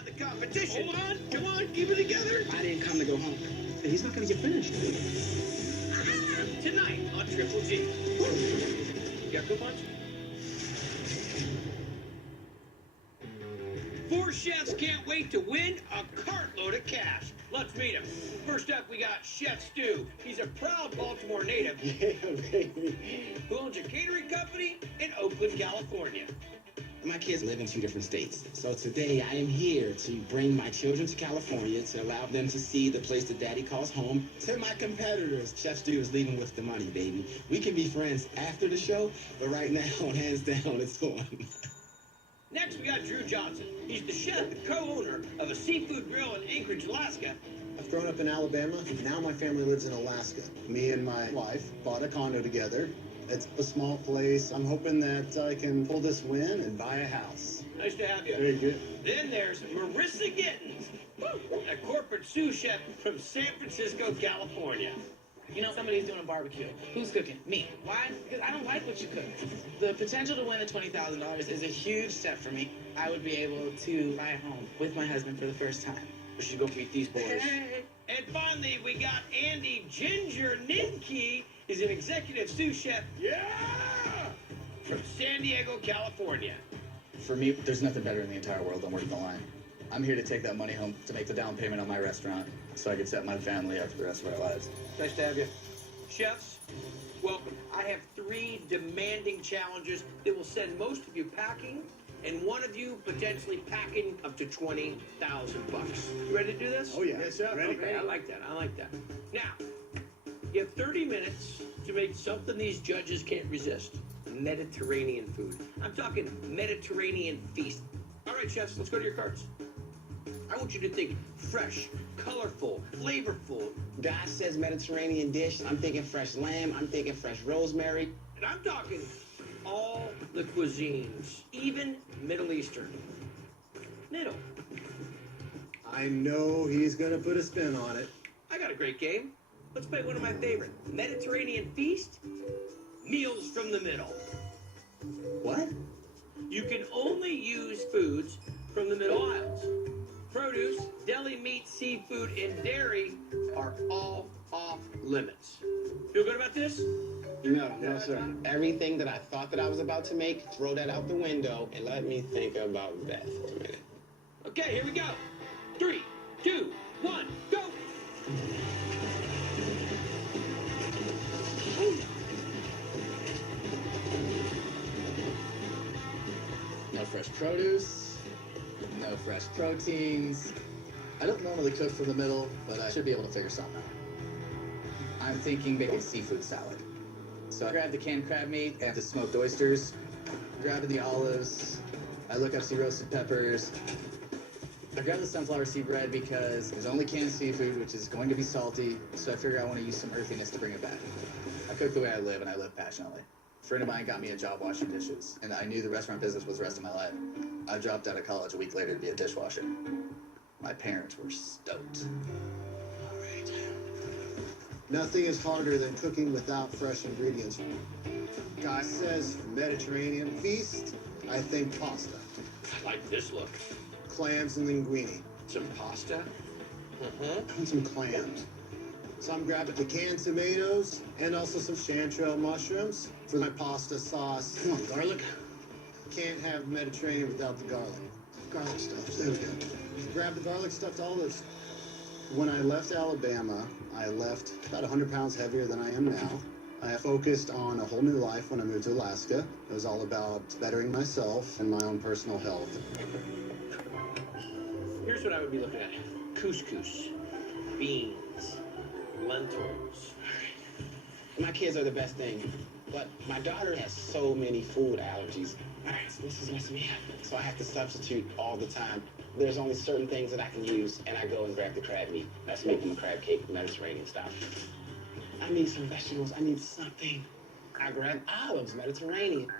down the competition. Hold on, come on, keep it together. I didn't come to go home. He's not gonna get finished. Tonight on Triple G. You got a good bunch? 4 chefs can't wait to win a cartload of cash. Let's meet them. First up, we got Chef Stu. He's a proud Baltimore native. Yeah, baby. Who owns a catering company in Oakland, California. My kids live in 2 different states. So today I am here to bring my children to California to allow them to see the place that Daddy calls home. To my competitors, Chef Stu is leaving with the money, baby. We can be friends after the show, but right now, hands down, it's on. Next, we got Drew Johnson. He's the chef and co-owner of a seafood grill in Anchorage, Alaska. I've grown up in Alabama. Now my family lives in Alaska. Me and my wife bought a condo together. It's a small place. I'm hoping that I can pull this win and buy a house. Nice to have you. Very good. Then there's Marissa Gittins, a corporate sous chef from San Francisco, California. You know, somebody's doing a barbecue. Who's cooking? Me. Why? Because I don't like what you cook. The potential to win the $20,000 is a huge step for me. I would be able to buy a home with my husband for the first time. We should go meet these boys. And finally, we got Andy Ginger Ninke. He's an executive sous chef. Yeah! From San Diego, California. For me, there's nothing better in the entire world than working the line. I'm here to take that money home to make the down payment on my restaurant so I can set my family up for the rest of our lives. Nice to have you. Chefs, welcome. I have 3 demanding challenges that will send most of you packing and one of you potentially packing up to $20,000. You ready to do this? Oh, yeah. Yes, sir. Ready. Okay, I like that. I like that. Now, you have 30 minutes to make something these judges can't resist. Mediterranean food. I'm talking Mediterranean feast. All right, chefs, let's go to your cards. I want you to think fresh, colorful, flavorful. God says Mediterranean dish. I'm thinking fresh lamb. I'm thinking fresh rosemary. And I'm talking all the cuisines, even Middle Eastern. Middle. I know he's going to put a spin on it. I got a great game. Let's play one of my favorite. Mediterranean feast, meals from the middle. What? You can only use foods from the middle aisles. Produce, deli meat, seafood, and dairy are all off limits. Feel good about this? No, sir. Everything that I thought that I was about to make, throw that out the window and let me think about that for a minute. Okay, here we go. 3, 2, 1, go! No fresh produce, no fresh proteins. I don't normally cook from the middle, but I should be able to figure something out. I'm thinking bacon seafood salad. So I grab the canned crab meat and the smoked oysters, grabbing the olives. I look up some roasted peppers. I grab the sunflower seed bread because there's only canned seafood, which is going to be salty, so I figure I want to use some earthiness to bring it back. I cook the way I live, and I live passionately. A friend of mine got me a job washing dishes, and I knew the restaurant business was the rest of my life. I dropped out of college a week later to be a dishwasher. My parents were stoked. All right. Nothing is harder than cooking without fresh ingredients. Guy says Mediterranean feast. I think pasta. I like this look. Clams and linguine. Some pasta. And some clams. So I'm grabbing the canned tomatoes and also some chanterelle mushrooms for my pasta sauce. Come on, garlic. Can't have Mediterranean without the garlic. Garlic stuffed. There we go. Grab the garlic stuffed olives. When I left Alabama, I left about 100 pounds heavier than I am now. I focused on a whole new life when I moved to Alaska. It was all about bettering myself and my own personal health. Here's what I would be looking at. Couscous, beans, lentils. My kids are the best thing, but my daughter has so many food allergies. All right, so this is messing me up. So I have to substitute all the time. There's only certain things that I can use, and I go and grab the crab meat. Let's make them a crab cake, Mediterranean style. I need some vegetables. I need something. I grab olives, Mediterranean.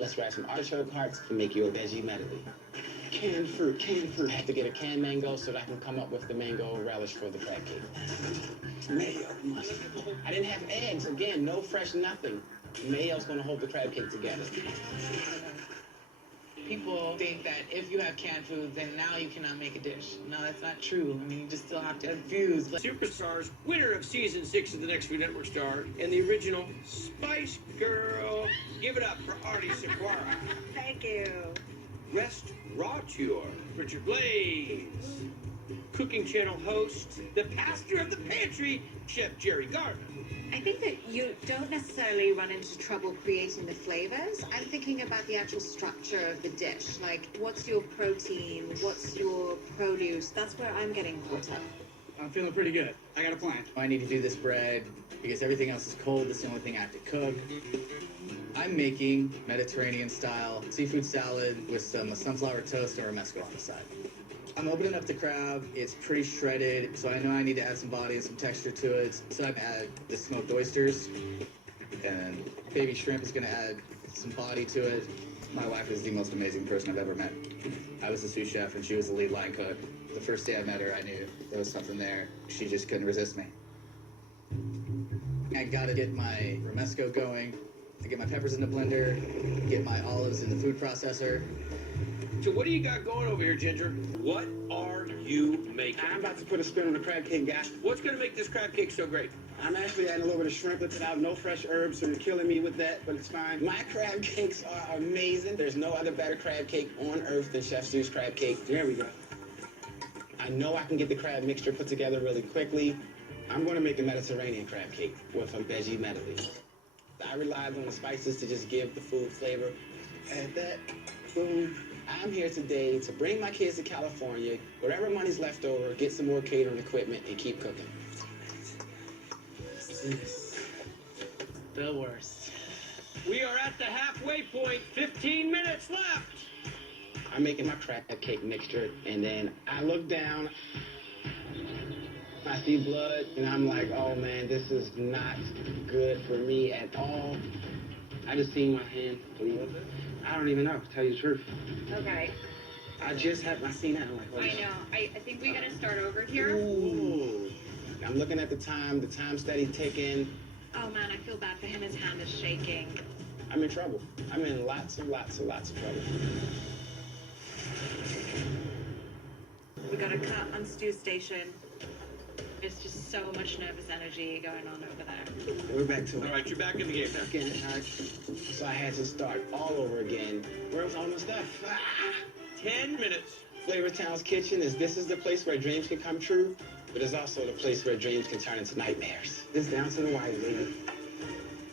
Let's grab some artichoke hearts and make you a veggie medley. Canned fruit, canned fruit. I have to get a canned mango so that I can come up with the mango relish for the crab cake. Mayo, mustard. I didn't have eggs. Again, no fresh nothing. Mayo's gonna hold the crab cake together. People think that if you have canned food, then now you cannot make a dish. No, that's not true. I mean, you just still have to infuse. Superstars, winner of season 6 of the Next Food Network star, and the original Spice Girl. Give it up for Artie Sequara. Thank you. Restaurateur, Richard Blaze. Cooking Channel host, the pastor of the pantry, Chef Jerry Garvin. I think that you don't necessarily run into trouble creating the flavors. I'm thinking about the actual structure of the dish. Like, what's your protein? What's your produce? That's where I'm getting caught up. I'm feeling pretty good. I got a plan. I need to do this bread because everything else is cold. That's the only thing I have to cook. I'm making Mediterranean style seafood salad with some sunflower toast and romesco on the side. I'm opening up the crab. It's pretty shredded, so I know I need to add some body and some texture to it. So I add the smoked oysters, and baby shrimp is gonna add some body to it. My wife is the most amazing person I've ever met. I was the sous chef and she was the lead line cook. The first day I met her, I knew there was something there. She just couldn't resist me. I gotta get my romesco going. I get my peppers in the blender, get my olives in the food processor. So what do you got going over here, Ginger? What are you making? I'm about to put a spin on the crab cake, guy. What's going to make this crab cake so great? I'm actually adding a little bit of shrimp with it out. No fresh herbs, so you're killing me with that, but it's fine. My crab cakes are amazing. There's no other better crab cake on earth than Chef Stu's crab cake. There we go. I know I can get the crab mixture put together really quickly. I'm going to make a Mediterranean crab cake with a veggie medley. I relied on the spices to just give the food flavor. Add that. Boom. I'm here today to bring my kids to California, whatever money's left over, get some more catering equipment, and keep cooking. The worst. We are at the halfway point. 15 minutes left. I'm making my crab cake mixture, and then I look down, I see blood, and I'm like, oh man, this is not good for me at all. I just seen my hand bleed. I don't even know, to tell you the truth. Okay. I just had my seen that. I'm like, oh, I know. I think we gotta start over here. Ooh. I'm looking at the time steady ticking. Oh man, I feel bad for him. His hand is shaking. I'm in trouble. I'm in lots and lots and lots of trouble. We got a cut on Stu's station. There's just so much nervous energy going on over there. We're back to it. All right, you're back in the game. Back in it, all right. So I had to start all over again. Where was all my stuff? 10 minutes. Flavor Town's Kitchen this is the place where dreams can come true, but it's also the place where dreams can turn into nightmares. It's down to the wire, baby.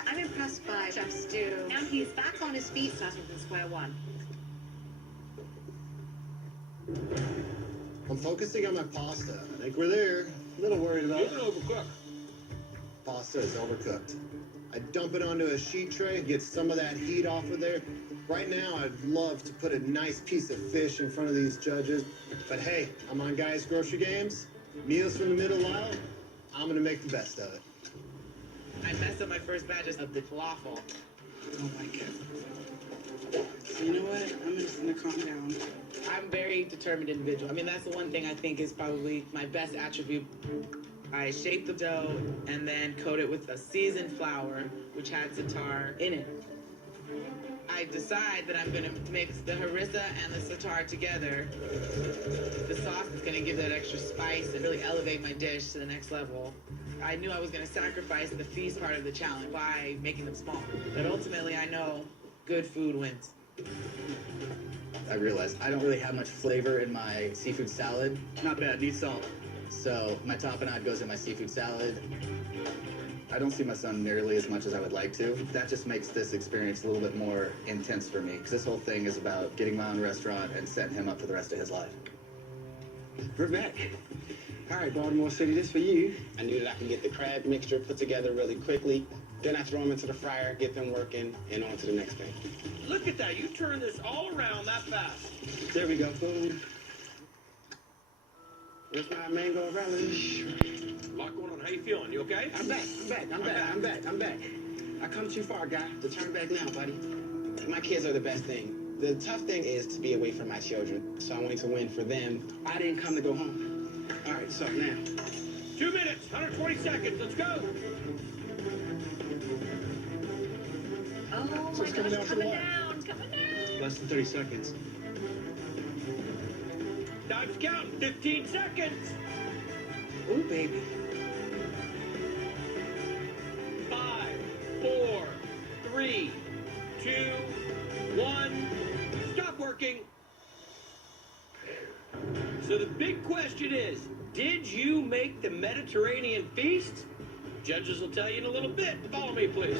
I'm impressed by Chef Stu. Now he's back on his feet, starting from square one. I'm focusing on my pasta. I think we're there. A little worried about You're going to overcook. Pasta is overcooked. I dump it onto a sheet tray, get some of that heat off of there. Right now, I'd love to put a nice piece of fish in front of these judges. But hey, I'm on Guy's Grocery Games. Meals from the middle aisle. I'm gonna make the best of it. I messed up my first batch of the falafel. Oh my god. You know what? I'm just gonna calm down. I'm a very determined individual. I mean, that's the one thing I think is probably my best attribute. I shape the dough and then coat it with a seasoned flour, which has za'atar in it. I decide that I'm gonna mix the harissa and the za'atar together. The sauce is gonna give that extra spice and really elevate my dish to the next level. I knew I was gonna sacrifice the feast part of the challenge by making them small. But ultimately, I know good food wins. I realized I don't really have much flavor in my seafood salad. Not bad. Need salt. So my tapenade goes in my seafood salad. I don't see my son nearly as much as I would like to. That just makes this experience a little bit more intense for me, because this whole thing is about getting my own restaurant and setting him up for the rest of his life. We're back. All right, Baltimore City, this for you. I knew that I could get the crab mixture put together really quickly. Then I throw them into the fryer, get them working, and on to the next thing. Look at that. You turned this all around that fast. There we go, boom. Where's my mango relish? A lot going on. How you feeling? You okay? I'm back. I come too far, guy, to turn back now, buddy. My kids are the best thing. The tough thing is to be away from my children, so I wanted to win for them. I didn't come to go home. All right, so now. 2 minutes, 120 seconds. Let's go. Oh So my it's coming gosh, down to coming what? down, coming down. Less than 30 seconds. Time's counting. 15 seconds. Ooh, baby. 5, 4, 3, 2, 1. Stop working. So the big question is, did you make the Mediterranean feast? Judges will tell you in a little bit. Follow me, please.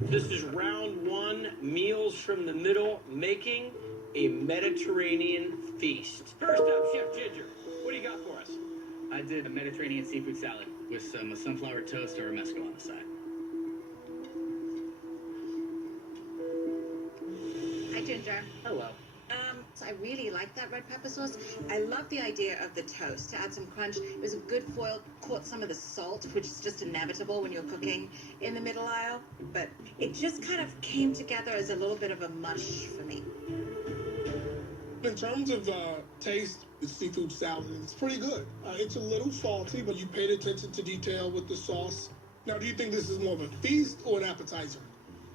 This is round one, meals from the middle, making a Mediterranean feast. First up, Chef Ginger, what do you got for us? I did a Mediterranean seafood salad with some sunflower toast or romesco on the side. Hi, Ginger. Hello. So I really like that red pepper sauce. I love the idea of the toast to add some crunch. It was a good foil, caught some of the salt, which is just inevitable when you're cooking in the middle aisle. But it just kind of came together as a little bit of a mush for me. In terms of taste, the seafood salad is pretty good. It's a little salty, but you paid attention to detail with the sauce. Now, do you think this is more of a feast or an appetizer?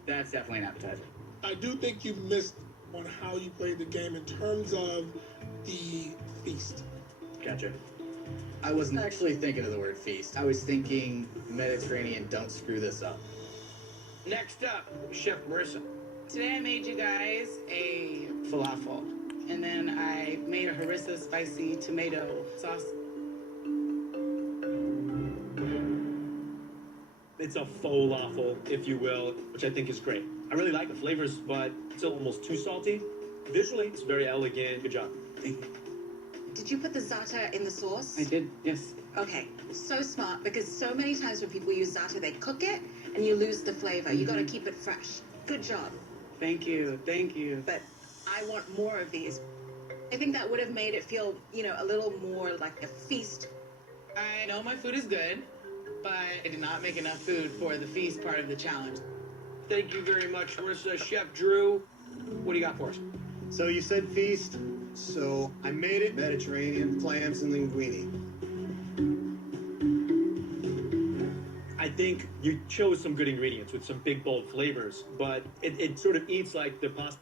That's definitely an appetizer. I do think you missed on how you played the game in terms of the feast. Gotcha. I wasn't actually thinking of the word feast. I was thinking Mediterranean, don't screw this up. Next up, Chef Marissa. Today I made you guys a falafel. And then I made a harissa spicy tomato sauce. It's a faux falafel, if you will, which I think is great. I really like the flavors, but it's almost too salty. Visually, it's very elegant. Good job. Thank you. Did you put the za'atar in the sauce? I did, yes. Okay, so smart, because so many times when people use za'atar, they cook it and you lose the flavor. You gotta keep it fresh. Good job. Thank you, thank you. But I want more of these. I think that would have made it feel, a little more like a feast. I know my food is good, but I did not make enough food for the feast part of the challenge. Thank you very much, Marissa. Chef Drew, what do you got for us? So you said feast, so I made it Mediterranean, clams and linguine. I think you chose some good ingredients with some big, bold flavors, but it sort of eats like the pasta